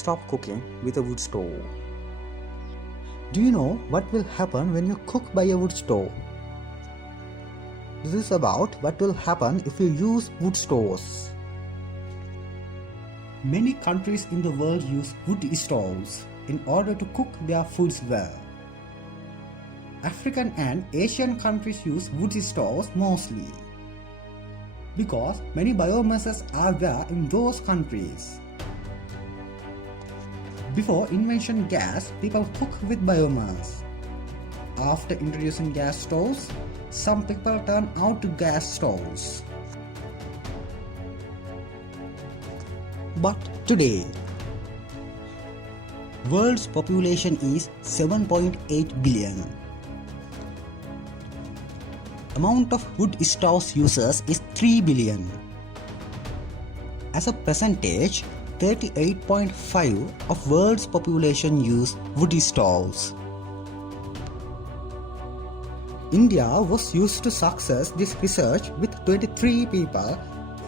stop cooking with a wood stove. Do you know what will happen when you cook by a wood stove? This is about what will happen if you use wood stoves. Many countries in the world use wood stoves in order to cook their foods well. African and Asian countries use wood stoves mostly because many biomasses are there in those countries. Before invention gas, people cook with biomass. After introducing gas stoves, some people turn out to gas stoves. But today, world's population is 7.8 billion. Amount of wood stoves users is 3 billion. As a percentage, 38.5% of world's population use wood stoves. India was used to success this research with 23 people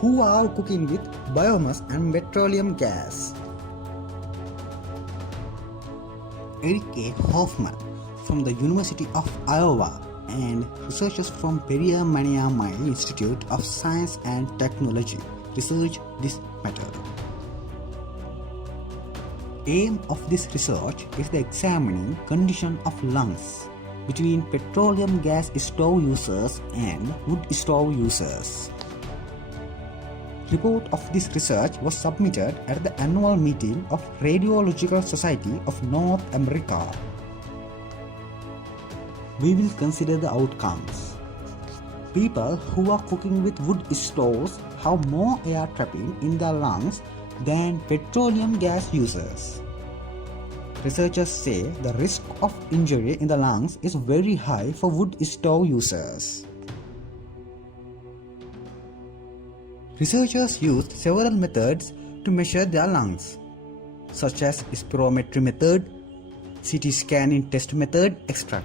who are cooking with biomass and petroleum gas. Eric A. Hoffman from the University of Iowa and researchers from Periyamaniammai Institute of Science and Technology researched this matter. Aim of this research is the examining condition of lungs between petroleum gas stove users and wood stove users. Report of this research was submitted at the annual meeting of Radiological Society of North America. We will consider the outcomes. People who are cooking with wood stoves have more air trapping in their lungs than petroleum gas users. Researchers say the risk of injury in the lungs is very high for wood stove users. Researchers used several methods to measure their lungs, such as spirometry method, CT scanning test method, etc.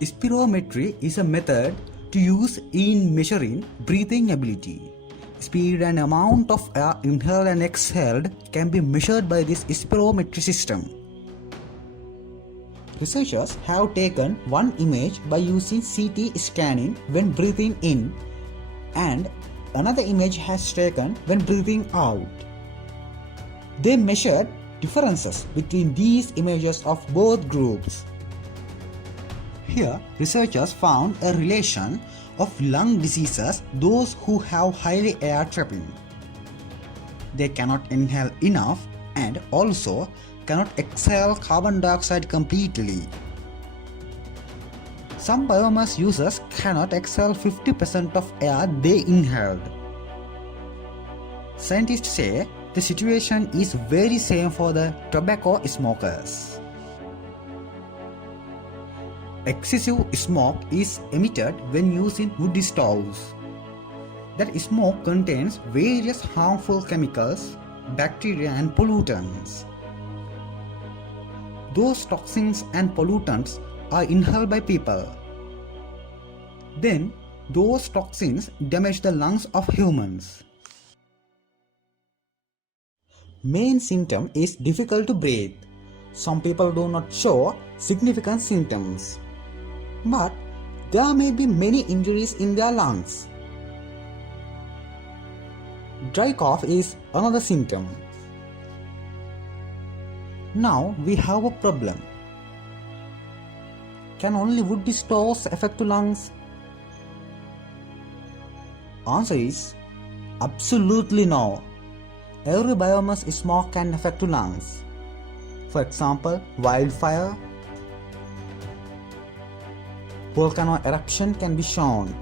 Spirometry is a method to use in measuring breathing ability. Speed and amount of air inhaled and exhaled can be measured by this spirometry system. Researchers have taken one image by using CT scanning when breathing in and another image has taken when breathing out. They measured differences between these images of both groups. Here, researchers found a relation of lung diseases those who have highly air trapping. They cannot inhale enough and also cannot exhale carbon dioxide completely. Some biomass users cannot exhale 50% of air they inhaled. Scientists say the situation is very same for the tobacco smokers. Excessive smoke is emitted when using wood stoves. That smoke contains various harmful chemicals, bacteria and pollutants. Those toxins and pollutants are inhaled by people. Then, those toxins damage the lungs of humans. Main symptom is difficult to breathe. Some people do not show significant symptoms, but there may be many injuries in their lungs. Dry cough is another symptom. Now we have a problem. Can only wood stoves affect the lungs? Answer is absolutely no. Every biomass smoke can affect the lungs. For example, wildfire, volcano eruption can be shown.